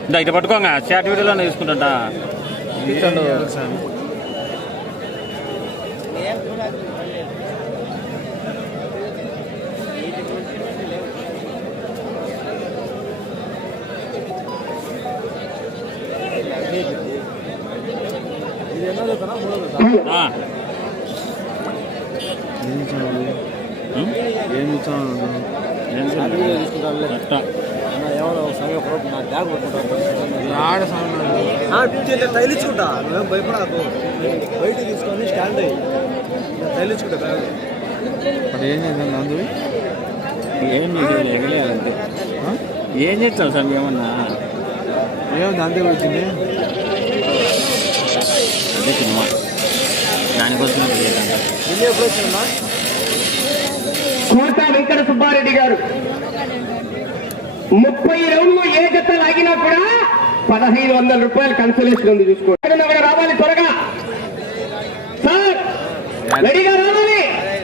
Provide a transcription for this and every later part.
ఇందా ఇటు పట్టుకోంగా. చాట్ వీడియోలో తీసుకుంటా ఏం ఇచ్చాను ఆడ తైలించుకుంటా నువ్వేం భయపడకు. బయట తీసుకొని స్టాండ్ అయ్యి. తైలించుకుంటా బ్యాగ్. ఏం చేద్దాం అందు ఏం చేసేది ఎగలేయాలంటే ఏం చేస్తాం సార్ ఏమన్నా? ఏముంది అంతే వచ్చింది అదే సినిమా. దానికోసమే కోట వెంకట సుబ్బారెడ్డి గారు. ముప్పై రౌండ్లు ఏ జత లాగినా కూడా పదహైదు వందల రూపాయలు కన్సలేషన్ ఉంది చూసుకోండి. రావాలి త్వరగా. సార్ రెడీగా రావాలి.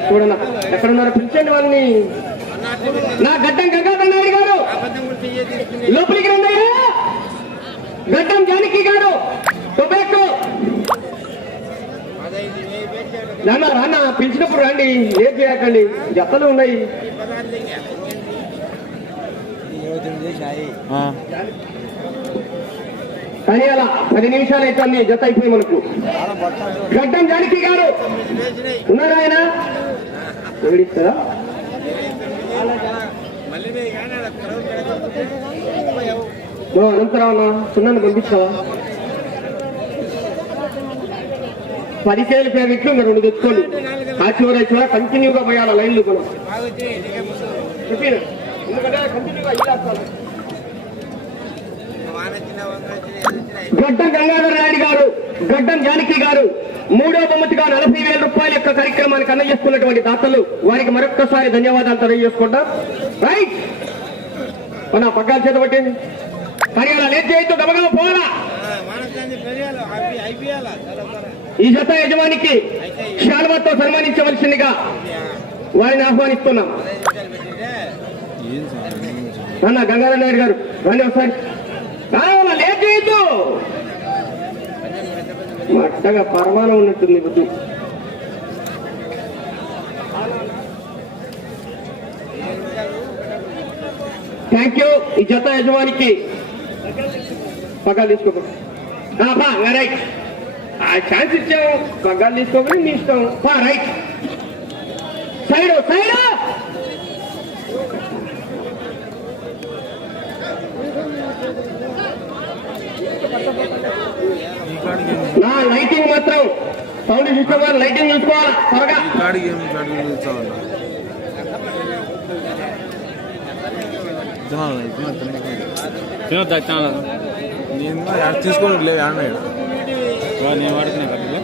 చూడన్నా ఎక్కడున్నారో పిలిచండి వాళ్ళని. నా గడ్డం గంగాధర్ నాయుడు గారు. లోపలికి రండి గడ్డం జానకి గారు. టొబాకో. నాన్న రాన్న పిలిచినప్పుడు రండి. ఏం చేయకండి. జతలు ఉన్నాయి. కానీ అలా పది నిమిషాలు అయితే జత అయిపోయి మనకు. గడ్డం జానకి గారు. ఉన్నారా ఆయన? ఎవడిస్తారా అనంతరావు అన్న సున్నాను పంపించావా? పది సేలు ప్యాకెట్లు ఇంకా రెండు తెచ్చుకోండి. ఆ చివర ఈ చివర కంటిన్యూగా పోయాలి లైన్లు కూడా. ఎందుకంటే కంటిన్యూగా గడ్డం గంగాధర నాయుడు గారు గడ్డం జానకి గారు మూడో బహుమతిగా నలభై వేల రూపాయల యొక్క కార్యక్రమానికి అందజేసుకున్నటువంటి దాతలు వారికి మరొక్కసారి ధన్యవాదాలు తెలియజేసుకుంటాం. రైట్ మన పగ్గాలు చేత పట్టింది. పర్యాల అలా లేట్ చేయొద్దు గబగబ పోవాలా? ఈ జత యజమానికి శాల్వాతో సన్మానించవలసిందిగా వారిని ఆహ్వానిస్తున్నాం. అన్న గంగాధర నాయుడు గారు రండి ఒకసారి. రావాలా? లేట్ చేయొద్దు. మట్టగా పరమాణం ఉన్నట్టుంది బుద్ధి. థ్యాంక్ యూ ఈ జత యజమానికి పగ్గాలు తీసుకోకండి రైట్. ఆ ఛాన్స్ ఇచ్చాము పగ్గాలు తీసుకోకని మీ ఇష్టం రైట్ సైడ్ సైడ్ నా లైటింగ్ మాత్రం సౌండ్ సిస్టమ్ లైటింగ్ చూసుకోవాలా? త్వరగా. తినొద్దు నేను తీసుకోవడం లేదు ఇక్కడ నేను వాడుకునే కట్టుగా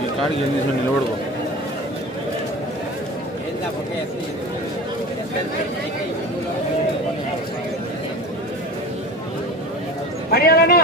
ఈ కాడికి ఏం తీసుకొని నిలబడుకో. పడియాలనా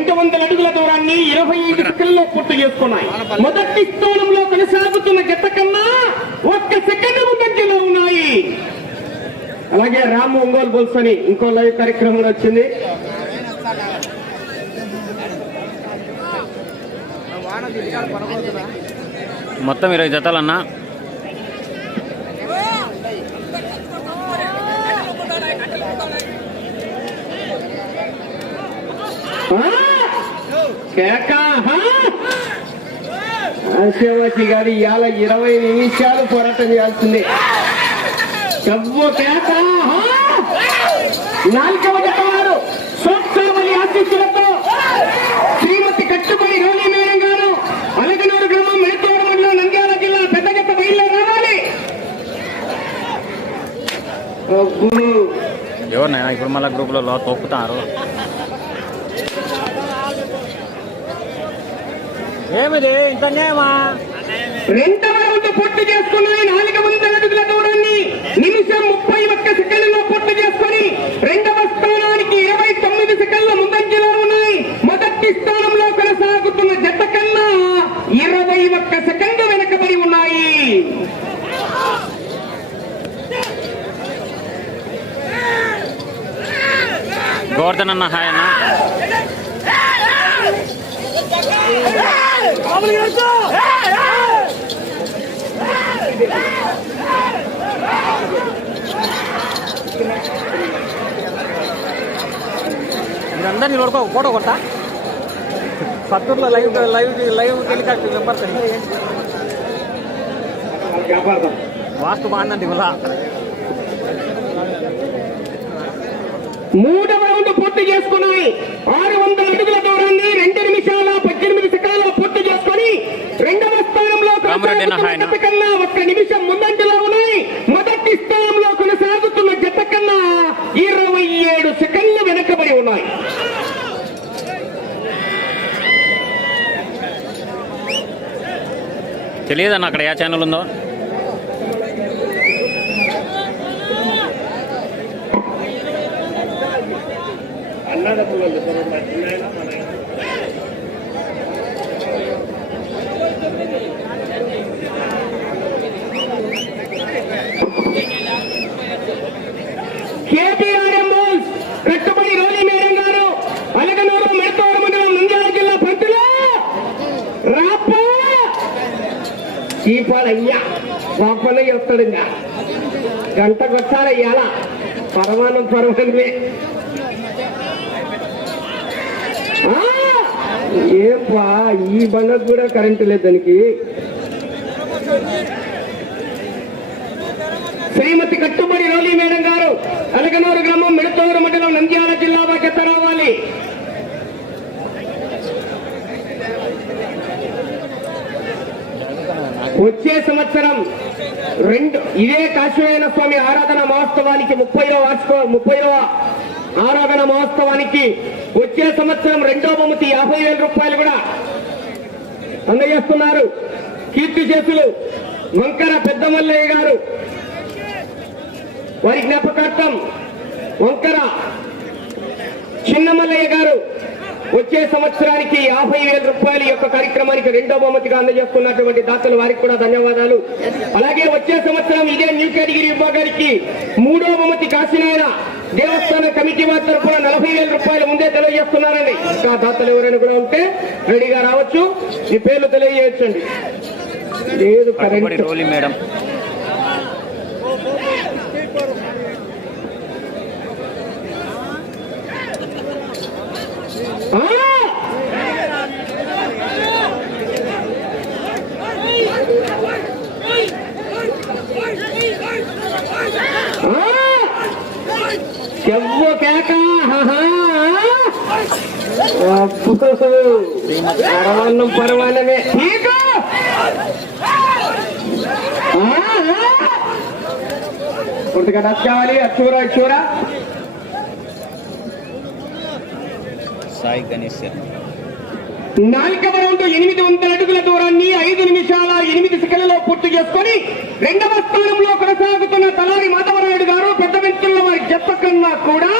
రెండు వందల అడుగుల దూరాన్ని ఇరవై ఐదు సెకండ్లో పూర్తి చేసుకున్నాయి. మొదటి స్థానంలో కొనసాగుతున్న గత కన్నా ఒక్క సెకండ్ ముందంజలో ఉన్నాయి. అలాగే రాము ఒంగోలు అని ఇంకో లైవ్ కార్యక్రమం వచ్చింది. మొత్తం ఇరవై జతలన్నా? Huh? కేక గారు ఇవాళ ఇరవై నిమిషాలు పోరాటం చేయాల్సిందే. చెవ్వు కేక నాలుగవ జతవారు సోత్సవలి ఆశీస్సులతో శ్రీమతి కట్టుబడి రోలి మేడం గారు అలగనూరు గ్రామం మెడతోడు మండలం నంద్యాల జిల్లా పెద్ద బయలు రావాలి. అబ్బో. ఎవరినైనా ఇప్పుడు మళ్ళీ గ్రూప్లో తొక్కుతారు. ఏమిది? ఇంత రెండవ రౌండ్ పూర్తి చేసుకున్నాయి నాలుగు వందల అడుగుల దూరాన్ని నిమిషం ముప్పై ఒక్క సెకండ్లో పూర్తి చేసుకొని రెండవ స్థానానికి ఇరవై తొమ్మిది సెకండ్ల ముందంజలో ఉన్నాయి. మొదటి స్థానంలో కొనసాగుతున్న జత కన్నా ఇరవై ఒక్క సెకండ్లు వెనకబడి ఉన్నాయి. గోవర్ధన్ అన్న హాయ్ అన్న. మీరందరూ నిలబడుకో ఫోటో కొట్టా సత్తూరులో live live live telecast number వాస్తు బాగుందండి ఇలా మూడవ రౌండ్ పూర్తి చేసుకున్నాయి ఆరు వందల అడుగుల దూరాన్ని రెండు నిమిషాల పద్దెనిమిది సెకండ్లలో పూర్తి చేసుకొని రెండవ స్థానంలో కన్నా ఒక్క నిమిషం ముందంజలో ఉన్నాయి మొదటి స్థానంలో కొనసాగుతున్న జత కన్నా ఇరవై ఏడు సెకండ్లు వెనకబడి ఉన్నాయి తెలియదన్న అక్కడ ఏ ఛానల్ ఉందో? కేటీఆర్ఎం బోల్స్ కట్టుబడి రోలి మేడం గారు అలగనూరు మెడతోడు మండలం నంద్యాల జిల్లా పంతులు రాపా చీపాలయ్యా గొప్పలు చెప్తాడు ఇంకా గంట కొట్టాలి ఇవాళ పరమాణం పరమాణమే ఏం పా ఈ బండకు కూడా కరెంటు లేదు దానికి. శ్రీమతి కట్టుబడి రోలి మేడం గారు అలగనూరు గ్రామం మిడతూరు మండలం నంద్యాల జిల్లా బాధ్యత రావాలి వచ్చే సంవత్సరం రెండు ఇదే కాశీనారాయణ స్వామి ఆరాధన మహోత్సవానికి ముప్పైవ వార్షిక ముప్పైవ ఆరాధన మహోత్సవానికి వచ్చే సంవత్సరం రెండో బహుమతి యాభై వేల రూపాయలు కూడా అందజేస్తున్నారు. కీర్తి చేతులు వంకర పెద్దమల్లయ్య గారు వారి జ్ఞాపకార్థం వంకర చిన్నమల్లయ్య గారు వచ్చే సంవత్సరానికి యాభై వేల రూపాయల యొక్క కార్యక్రమానికి రెండో బహుమతిగా అందజేస్తున్నటువంటి దాతలు వారికి కూడా ధన్యవాదాలు. అలాగే వచ్చే సంవత్సరం ఇదే న్యూ కేటగిరీ విభాగానికి మూడో బహుమతి కాశీనాయన దేవస్థాన కమిటీ వారి తరఫున నలభై వేల రూపాయలు ముందే తెలియజేస్తున్నారండి ఇంకా దాతలు ఎవరైనా కూడా ఉంటే రెడీగా రావచ్చు. ఈ పేర్లు తెలియజేయచ్చండి లేదు కరెంట్. మేడం. చెవ్వ కేక హహా. అబ్బో. పరమాన్నం పరమాన్నమే కొద్దిగా నచ్చ కావాలి. అచ్చూరా ఇచ్చూరా సాయి గణేష్ నాలుగవ రౌండ్ ఎనిమిది వందల అడుగుల దూరాన్ని ఐదు నిమిషాల ఎనిమిది సెకండ్లలో పూర్తి చేసుకొని రెండవ స్థానంలో కొనసాగుతున్న తలారి మాధవరాయుడు గారు పెద్ద వ్యక్తుల వారి జత కన్నా కూడా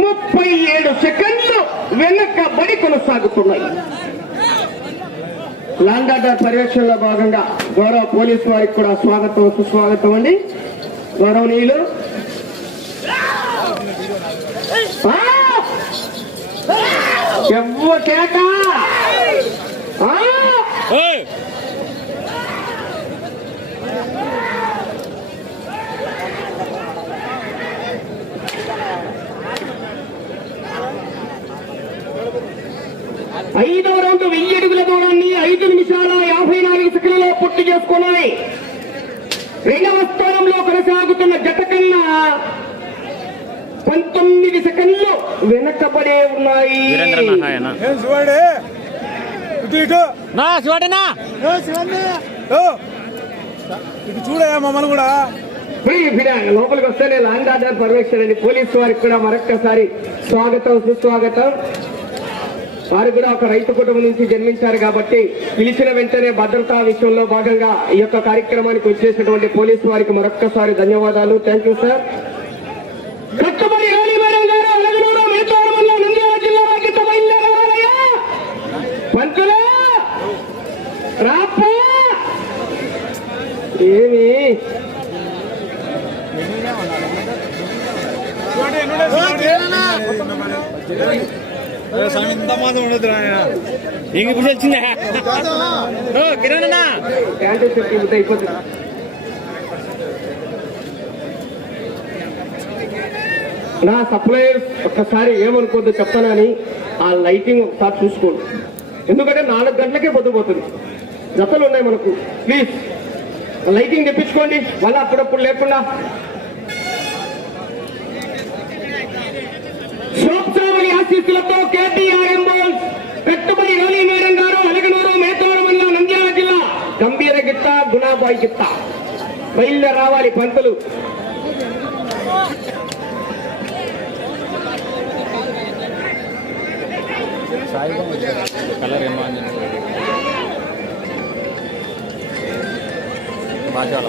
ముప్పై ఏడు సెకండ్లు వెనకబడి కొనసాగుతున్నాయి. లాండ్ ఆర్డర్ పర్యవేక్షణలో భాగంగా గౌరవ పోలీసు వారికి కూడా స్వాగతం సుస్వాగతం అండి. గౌరవనీయులు. ఎవ్వ కేకా ఆ! ఐదవ రౌండ్ వెయ్యి అడుగుల దూరాన్ని ఐదు నిమిషాల యాభై నాలుగు సెకండ్లలో పూర్తి చేసుకున్నాయి. రెండవ స్థానంలో కొనసాగుతున్న జత కన్నా పంతొమ్మిది సెకండ్లు వెనకబడే ఉన్నాయి. చూడయా మమ్మల్ని కూడా. లోపలికి వస్తేనే లాండ్ ఆర్డర్ అండి పోలీసు వారికి కూడా మరొక్కసారి స్వాగతం సుస్వాగతం. వారు కూడా ఒక రైతు కుటుంబం నుంచి జన్మించారు కాబట్టి పిలిచిన వెంటనే భద్రతా విషయంలో భాగంగా ఈ యొక్క కార్యక్రమానికి వచ్చేసినటువంటి పోలీసు వారికి మరొక్కసారి ధన్యవాదాలు. థ్యాంక్ యూ సార్ కట్టుబడి రాణి మేడం గారు అలగనూరు మేతోరు మండలం నంద్యాల జిల్లా వాకిట బయలుదేరాలయ్యా పంతులు రాప్పా ఏమి ఇంక ఇప్పుడు వచ్చిందా కిరణ్ అన్నా నా సప్లయర్ ఒక్కసారి ఏమనుకోద్దు చెప్తాను కానీ ఆ లైటింగ్ ఒకసారి చూసుకోండి. ఎందుకంటే నాలుగు గంటలకే పొద్దుపోతుంది జతలు ఉన్నాయి మనకు. ప్లీజ్. లైటింగ్ తెప్పించుకోండి. మళ్ళీ అప్పుడప్పుడు లేకుండా ఆశీస్సులతో కేటీఆర్ బాల్స్ పెట్టుబడి రోని మేడం గారు అలగనూరు మేతూరు మండలం నంద్యాల జిల్లా. గంభీర గిత్త గుణాబాయి గిత్త. బయలుదేరి రావాలి పంతులు. కలర్ ఏమో బాగా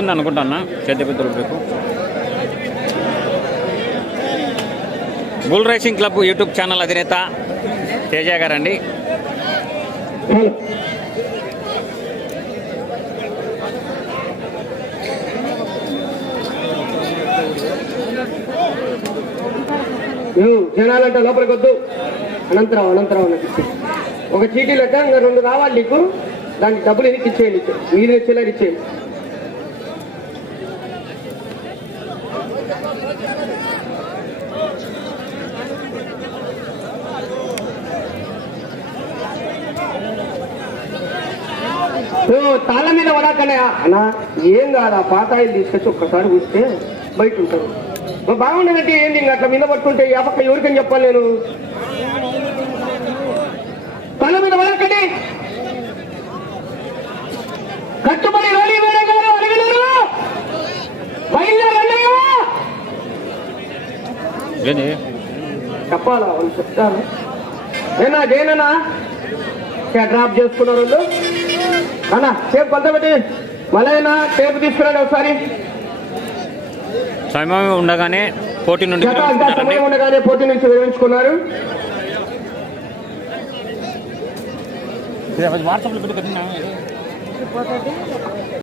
ఉంటుంది అనుకుంటాను? చేతిపెద్దలు రేపు bull racing club YouTube channel అధినేత తేజ గారండి. హలో జనాలంటే లోపలికి వద్దు. అనంతరావు అనంతరావు అన్నట్టు ఒక చీటీ లెక్క ఇంకా రెండు రావాలి నీకు. దానికి డబ్బులు ఎన్ని ఇచ్చేయండి? మీరు ఇచ్చేలా ఇచ్చేయండి. ఓ తాళ్ళ మీద పడాకనే అన్నా ఏం కాదు ఆ పాతాయిలు తీసుకొచ్చి ఒక్కసారి చూస్తే బయట ఉంటారు. బాగుండదంటే ఏంది ఇంకా అట్లా మీద పట్టుకుంటే ఈ పక్క ఎవరికని చెప్పాలి నేను? తాళ్ళ మీద పడకండి. కట్టుబడి రోలి మేడం గారు అడిగినారు చెప్పాలా? వాళ్ళు చెప్తారు. ఏనా జైననా డ్రాప్ చేసుకున్నారు అన్నా టేప్ కొంత పెట్టి. మళ్ళీ టేప్ తీసుకురండి ఒకసారి. సమయం ఉండగానే పోటీ నుండి. సమయం ఉండగానే పోటీ నుంచి విరమించుకున్నారు. వాట్సాప్లో పెట్టి పెట్టినా